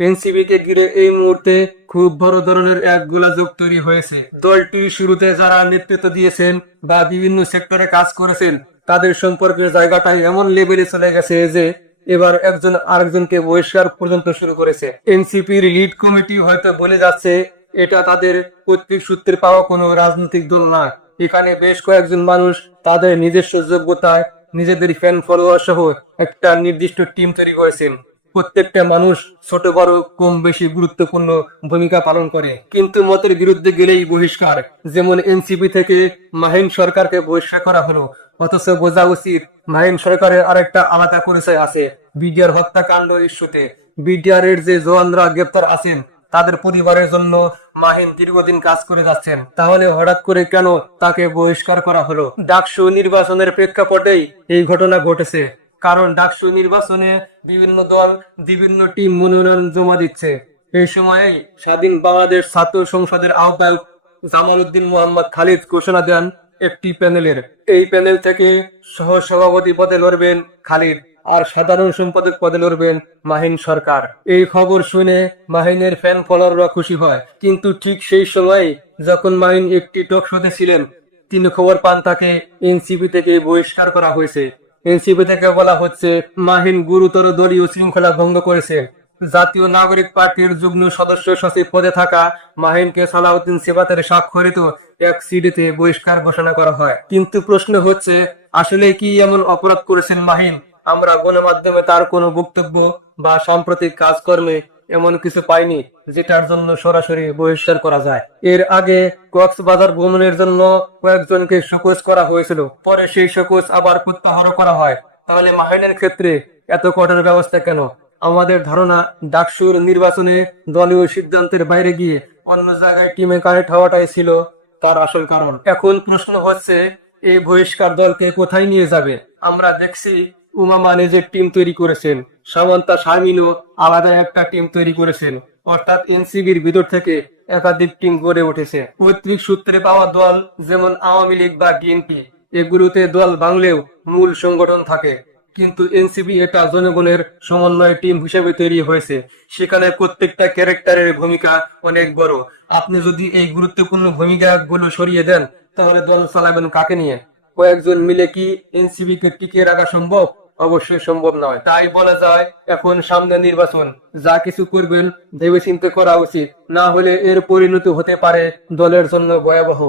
NCB কে ঘিরে এই মুহূর্তে খুব বড় ধরনের এক গোলাযোগ তৈরি হয়েছে। দলটি শুরুতে যারা নেতৃত্ব দিয়েছেন বা বিভিন্ন সেক্টরে কাজ করেছেন, তাদের সম্পর্কে জায়গাটা এমন লেভেলে চলে গেছে যে এবার একজন আরেকজনকে বহিষ্কার পর্যন্ত শুরু করেছে। এনসিপির লিড কমিটি হয়তো বলে যাচ্ছে, এটা তাদের কর্তৃক সূত্রে পাওয়া কোনো রাজনৈতিক দল না। এখানে বেশ কয়েকজন মানুষ তাদের নিজস্ব যোগ্যতায় নিজেদের ফ্যান ফলোয়ার সহ একটা নির্দিষ্ট টিম তৈরি করেছেন। প্রত্যেকটা মানুষ ছোট, বড়, কম, বেশি গুরুত্বপূর্ণ ভূমিকা পালন করে। কিন্তু মতের বিরুদ্ধে গেলেই বহিষ্কার। যেমন এনসিপি থেকে মাহিন সরকারকে বহিষ্কার করা হলো, অথচ বোঝা উচিত মাহিন সরকারের আরেকটা আলাদা পরিচয় আছে, বিডিআর হত্যাকাণ্ড ইস্যুতে। বিডিআর এর যে জওয়ানরা গ্রেপ্তার আছেন, তাদের পরিবারের জন্য মাহিন দীর্ঘদিন কাজ করে যাচ্ছেন। তাহলে হঠাৎ করে কেন তাকে বহিষ্কার করা হলো? ডাকসু নির্বাচনের প্রেক্ষাপটেই এই ঘটনা ঘটেছে। কারণ ডাকসু নির্বাচনে বিভিন্ন দল, বিভিন্ন টিম মনোনয়ন জমা দিচ্ছে। এই সময়েই স্বাধীন বাংলাদেশ ছাত্র সংসদের আহ্বায়ক জামাল উদ্দিন মোহাম্মদ খালিদ ঘোষণা দেন একটি প্যানেলের। এই প্যানেল থেকে সহ সভাপতি পদে লড়বেন খালিদ আর সাধারণ সম্পাদক পদে লড়বেন মাহিন সরকার। এই খবর শুনে মাহিনের ফ্যান ফলোয়াররা খুশি হয়। কিন্তু ঠিক সেই সময় যখন মাহিন একটি টক শোতে ছিলেন, তিনি খবর পান তাকে এনসিপি থেকে বহিষ্কার করা হয়েছে। এনসিপি থেকে বলা হচ্ছে, মাহিন গুরুতর দলীয় শৃঙ্খলা ভঙ্গ করেছে। জাতীয় নাগরিক পার্টির যুগ্ম সদস্য সচিব পদে থাকা মাহিনকে সালাউদ্দিন সেবাতের স্বাক্ষরিত এক সিডিতে বহিষ্কার ঘোষণা করা হয়। কিন্তু প্রশ্ন হচ্ছে, আসলে কি এমন অপরাধ করেছেন মাহিন? আমরা গণমাধ্যমে তার কোনো বক্তব্য বা সাম্প্রতিক কাজকর্মে এমন কিছু পাইনি যেটার জন্য সরাসরি বহিষ্কার করা যায়। এর আগে কক্সবাজার ভ্রমণের জন্য কয়েকজনকে শোকজ করা হয়েছিল। পরে সেই শোকজ আবার প্রত্যাহার করা হয়। তাহলে মাহিনের ক্ষেত্রে এত কঠোর ব্যবস্থা কেন? আমাদের ধারণা, ডাকসুর নির্বাচনে দলীয় সিদ্ধান্তের বাইরে গিয়ে অন্য জায়গায় টিমে কানেক্ট হওয়াটাই ছিল তার আসল কারণ। এখন প্রশ্ন হচ্ছে, এই বহিষ্কার দলকে কোথায় নিয়ে যাবে? আমরা দেখছি উমামা নিজের টিম তৈরি করেছেন। সামন্তা শামিনও আলাদা একটা টিম তৈরি করেছেন। অর্থাৎ এনসিবির ভিতর থেকে একাধিক টিম গড়ে উঠেছে। পৈতৃক সূত্রে পাওয়া দল যেমন আওয়ামী লীগ বা বিএনপি এগুলোতে দল ভাঙলেও মূল সংগঠন থাকে। কিন্তু এনসিবি এটা জনগণের সমন্বয় টিম হিসেবে তৈরি হয়েছে। সেখানে প্রত্যেকটা ক্যারেক্টারের ভূমিকা অনেক বড়। আপনি যদি এই গুরুত্বপূর্ণ ভূমিকা গুলো সরিয়ে দেন, তাহলে দল চালাবেন কাকে নিয়ে? কয়েকজন মিলে কি এনসিবি কে টিকিয়ে রাখা সম্ভব? অবশ্যই সম্ভব নয়। তাই বলা যায়, এখন সামনে নির্বাচন। যা কিছু করবেন, ভেবেচিন্তে করা উচিত। না হলে এর পরিণতি হতে পারে দলের জন্য ভয়াবহ।